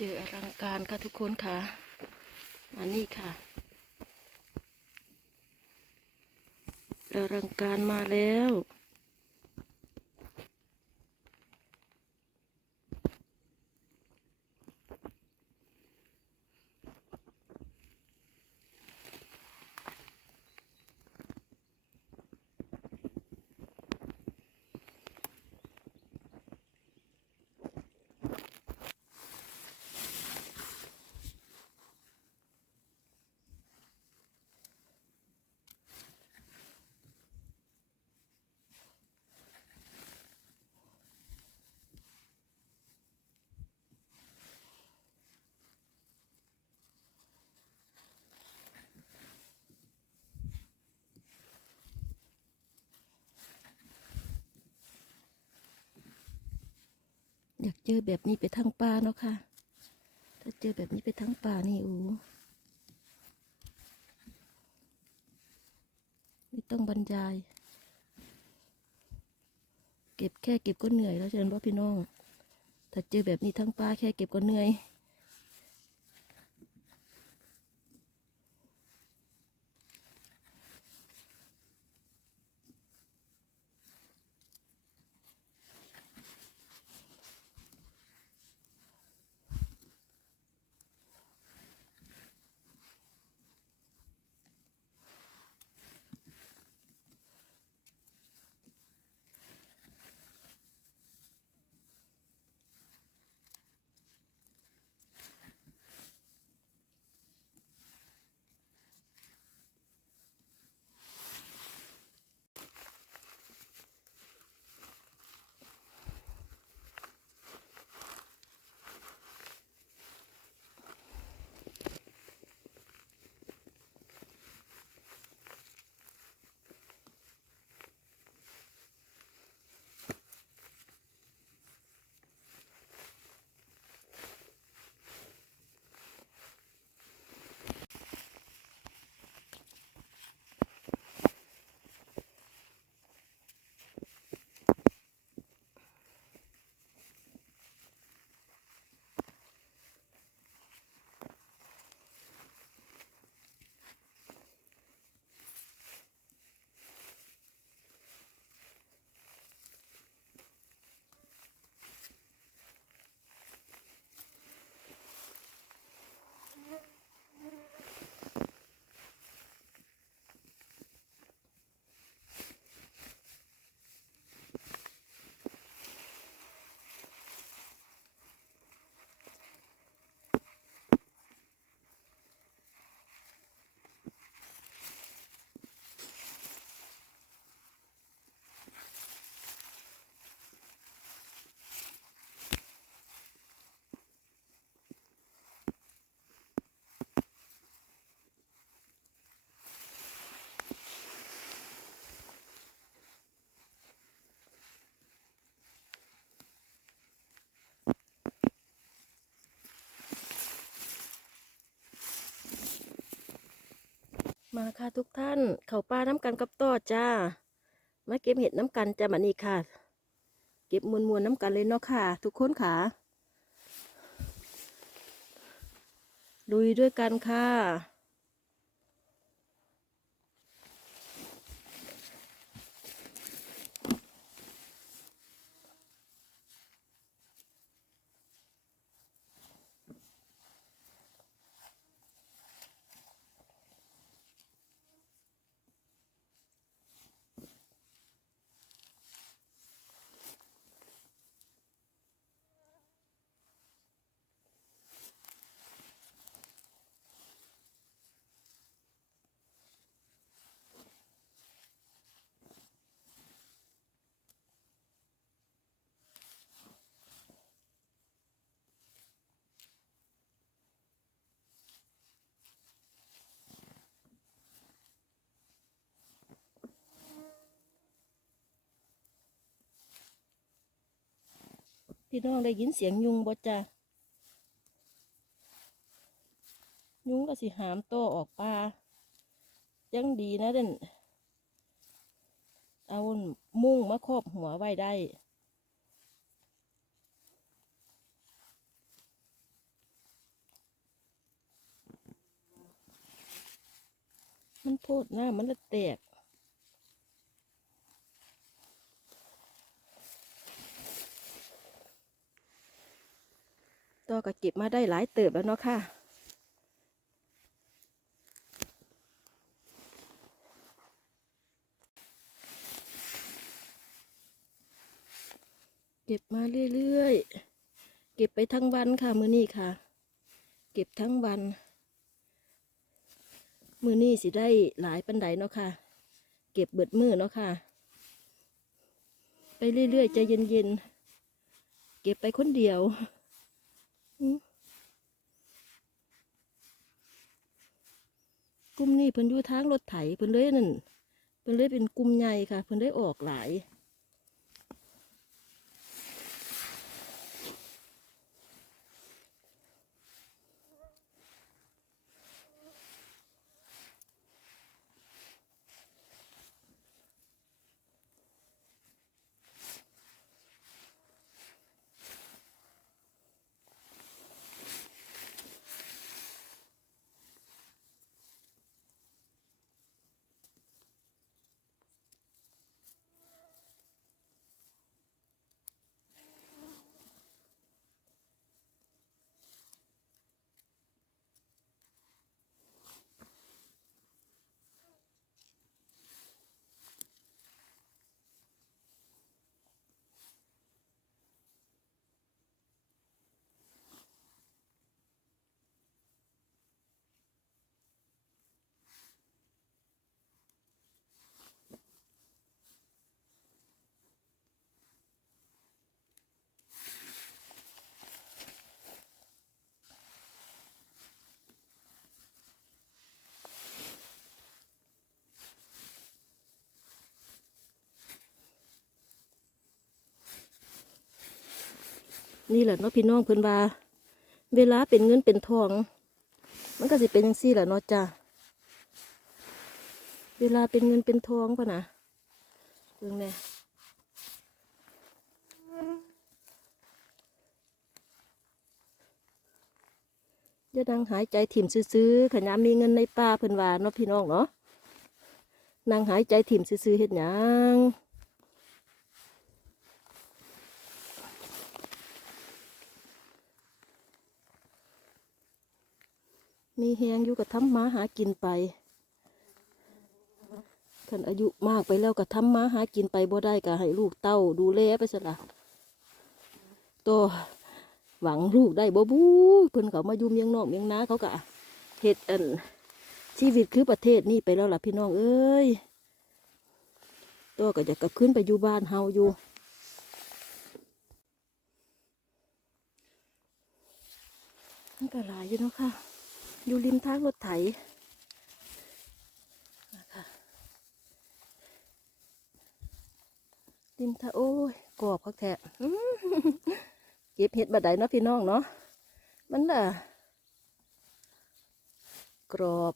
เจออลังการค่ะทุกคนค่ะมานี่ค่ะอลังการมาแล้ว อยากเจอแบบนี้ไปทั้งป่าเนาะค่ะ ถ้าเจอแบบนี้ไปทั้งป่านี่โอ้ไม่ต้องบรรยาย เก็บแค่เก็บก็เหนื่อยแล้วเชิญว่าพี่น้อง ถ้าเจอแบบนี้ทั้งป่าแค่เก็บก็เหนื่อย มาค่ะทุกท่าน เขาป้าน้ำกันกับต่อจ้า มาเก็บเห็ดน้ำกันจ้ามานี่ค่ะ เก็บมวลมวลน้ำกันเลยเนาะค่ะ ทุกคนค่ะลุยด้วยกันค่ะี่น้องได้ยินเสียงยุงบ่จ้ายุงก็สิหามโตออกปลายังดีนะเด่นเอามุ่งมาครอบหัวไว้ได้มันพูดหน้ามันจะแตก ต่อก็เก็บมาได้หลายเติบแล้วเนาะค่ะ เก็บมาเรื่อยๆ เก็บไปทั้งวันค่ะ มือนี้ค่ะ เก็บทั้งวัน มือนี้สิได้หลายปันไดเนาะค่ะ เก็บเบิดมือเนาะค่ะ ไปเรื่อยๆใจเย็นๆ เก็บไปคนเดียว กลุ่มนี้เพิ่นอยู่ทางรถไถเพิ่นเลยนั่นเพิ่นเลยเป็นกลุ่มใหญ่ค่ะ เพิ่นได้ออกหลาย นี่แหละเนาะพี่น้องเพิ่อนว่าเวลาเป็นเงินเป็นทอง มันก็สิเป็นจังซี่แหละเนาะจ้ะเวลาเป็นเงินเป็นทองปะนะเบิ่งแน่อย่าดังหายใจถิ่มซื้อๆขยามมีเงินในป่าเพิ่นว่าเนาะพี่น้องเนาะนางหายใจถิ่มซื้อๆเฮ็ดหยัง มีแหงอยู่กับทำมาหากินไปคันอายุมากไปแล้วก็ทำมาหากินไปบ่ได้ก็ให้ลูกเต้าดูแลไปซะละตัวหวังลูกได้บ่บูเพิ่นเขามาอยู่เมียงนอกเมียงนาเขาก็เฮ็ดอันชีวิตคือประเทศนี่ไปแล้วล่ะพี่น้องเอ้ยตัวก็จะกลับขึ้นไปอยู่บ้านเฮาอยู่มันก็หลายอยู่เนาะค่ะ อยู่ริมทางรถไถนะคะริมทางโอ้ยกรอบคักแท้อื้อเก็บเห็ดบาดใดเนาะพี่น้องเนาะมันน่ะ กรอบ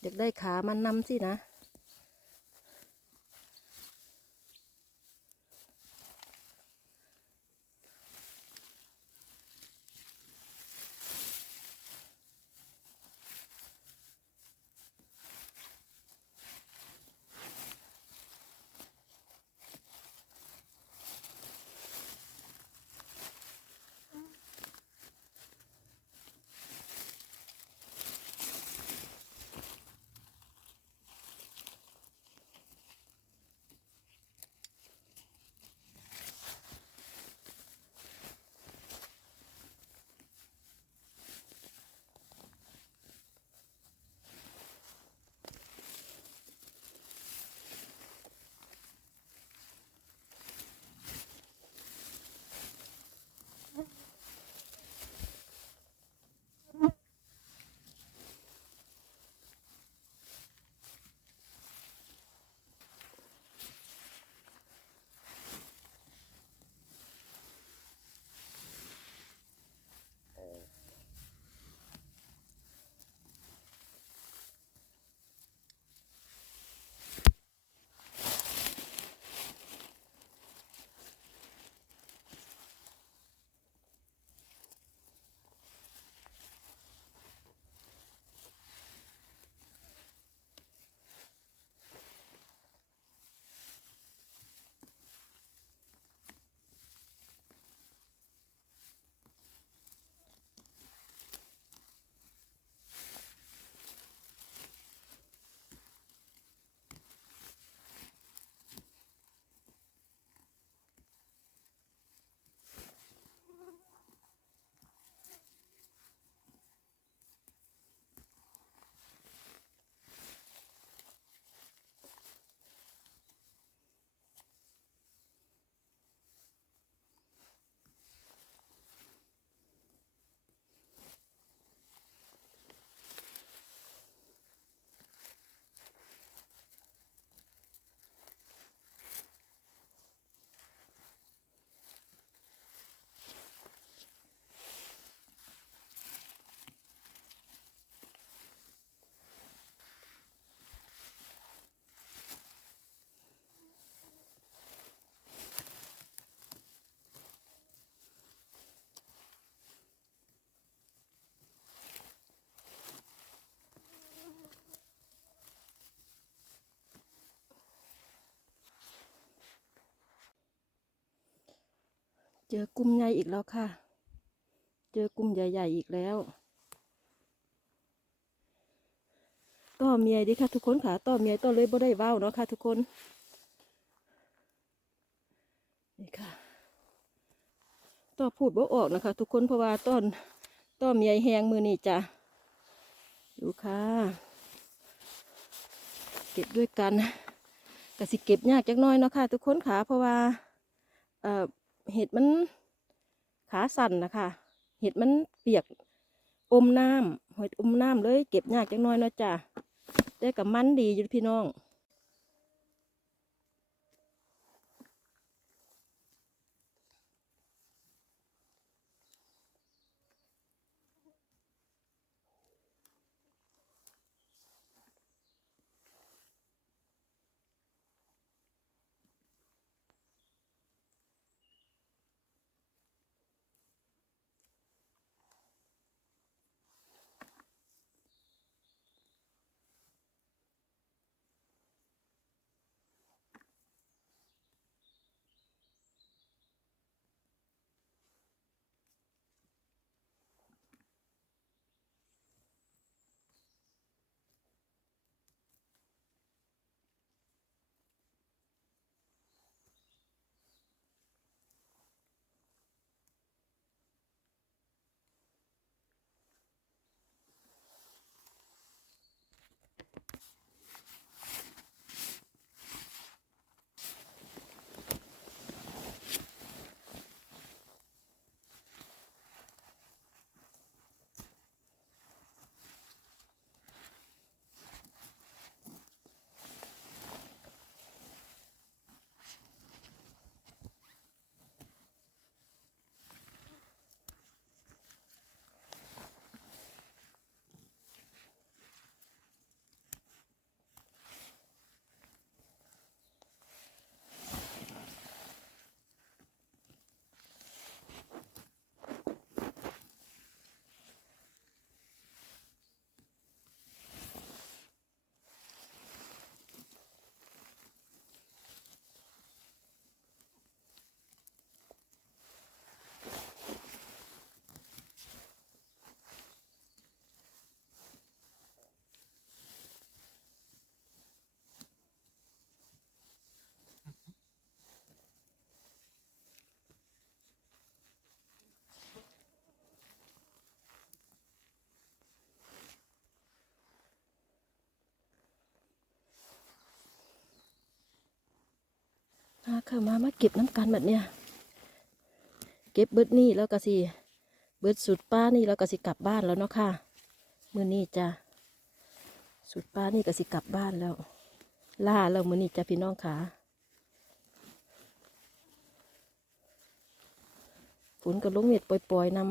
อยากได้ขามันนำสินะ เจอกลุ่มใหญ่อีกแล้วค่ะ เจอกลุ่มใหญ่ๆอีกแล้ว ต่อเมียดิค่ะทุกคนค่ะ ต่อเมียต่อเลยบ่ได้ว้าวเนาะค่ะ ทุกคน นี่ค่ะ ต่อพูดบ่ออกนะคะ ทุกคนเพราะว่าต้นต่อเมียแหงมือนี่จ้ะ ดูค่ะ เก็บด้วยกันกะสิเก็บยากจักน้อยเนาะค่ะ ทุกคนค่ะ เพราะว่า เอ่อ เห็ดมันขาสั่นนะคะเห็ดมันเปียกอมน้ำเห็ดอมน้ำเลย เก็บยากจังน้อยเนาะจ้ะแต่กับมันดีอยู่พี่น้อง มาค่ะมามาเก็บน้ำกันแบบเนี้ยเก็บเบิดนี่แล้วก็สิเบิดสุดป้านี่แล้วก็สิกลับบ้านแล้วเนาะค่ะมือนี้จ้ะสุดป้านี่ก็สิกลับบ้านแล้ว ล่าแล้วมือนี้จ้ะพี่น้องขาฝนก็ลงเม็ดปล่อยๆนำ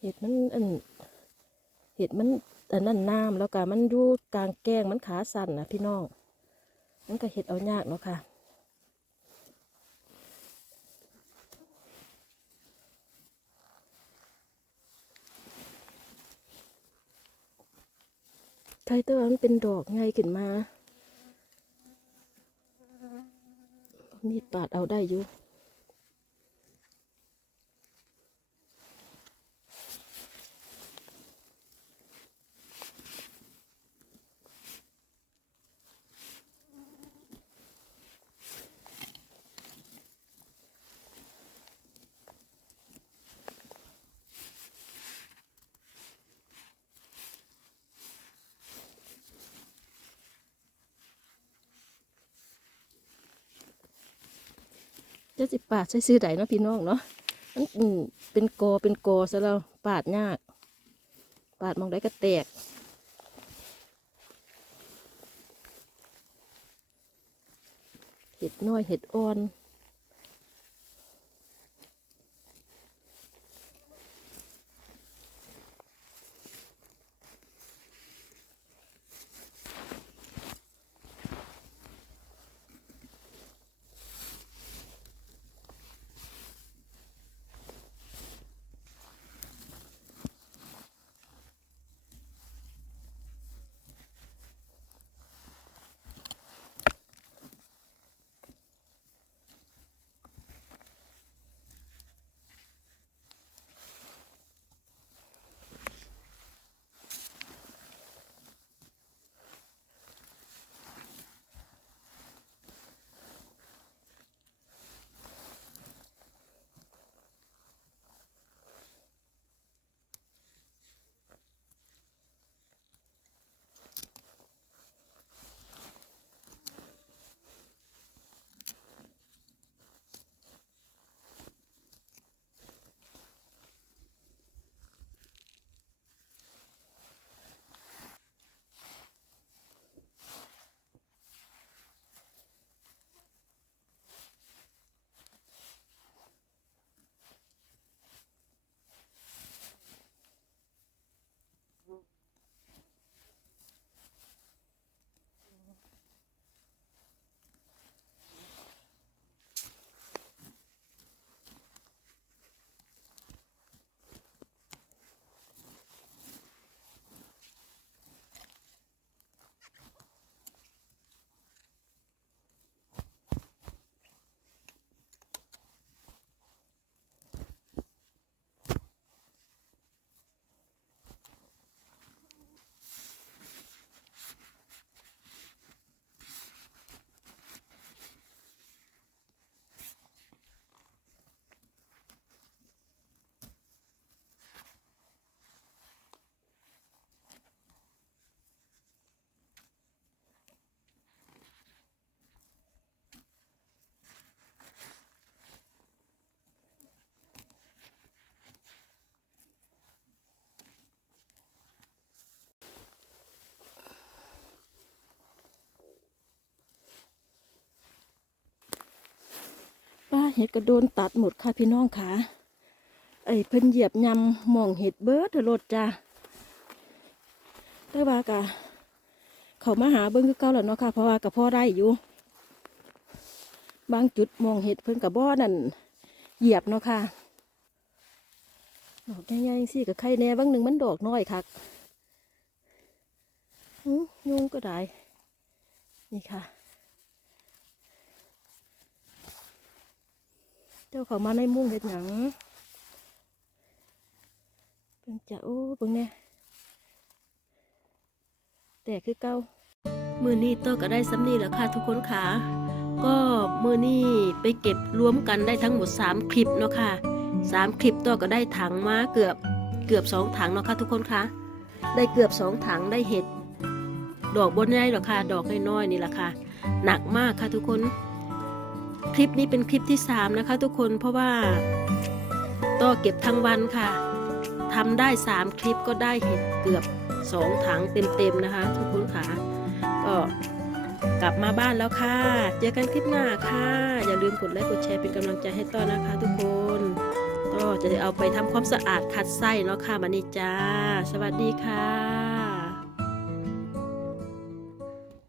เห็ดมันอันเห็ดมันอันนั้นน้ำแล้วก็มันอยู่กลางแกงมันขาสั่นนะพี่น้อง มันก็เห็ดเอายากเนาะค่ะไทยแต่ว่ามันเป็นดอกไงขึ้นมา มีดปาดเอาได้อยู่ จะสิปาดใช้ซื้อไดเนาะพี่น้องเนาะมันเป็นกอเป็นกอซะแล้วปาดยาก ปาดมองได้ก็แตกเห็ดน้อยเห็ดอ่อน ปาเห็ดก็โดนตัดหมดค่ะพี่น้องค่ะไอ้เพิ่นเหยียบยำมองเห็ดเบิดเถอะรถจ้าแต่ว่ากะเขามาหาเบิ้งคือเก่าแล้วเนาะค่ะ เพราะว่ากับพ่อได้อยู่ บางจุดมองเห็ดเพิ่นกับบ่อนั่นเหยียบเนาะค่ะดอกใหญ่ๆสิกับไข่แน่บางหนึ่งมันดอกน้อยคักยุงก็ได้นี่ค่ะ เจ้าเขามาในมุ้งเห็ดหยังเพิ่งจะโอ้เบิ่งแน่แต่คือเก่ามือนี้โต้ก็ได้สำนีแล้วค่ะทุกคนค่ะ ก็มือนี้ไปเก็บรวมกันได้ทั้งหมด 3 คลิปเนาะค่ะ 3 คลิปโต้ก็ได้ถังมาเกือบเกือบ 2 ถังเนาะค่ะทุกคนค่ะ ได้เกือบ 2 ถังได้เห็ด ดอกบนใหญ่หรอค่ะ ดอกน้อยๆนี่แหละค่ะ หนักมากค่ะทุกคน คลิปนี้เป็นคลิปที่ 3 นะคะ ทุกคนเพราะว่าต้เก็บทั้งวันค่ะทำได้ 3 คลิปก็ได้เห็ดเกือบ 2 ถังเต็มๆนะคะ ทุกคนค่ะ ก็กลับมาบ้านแล้วค่ะ เจอกันคลิปหน้าค่ะ อย่าลืมกดไลค์กดแชร์เป็นกำลังใจให้ต้อนะคะ ทุกคนก็จะได้เอาไปทำความสะอาดขัดไส้เนาะค่ะมานี่จ้า สวัสดีค่ะ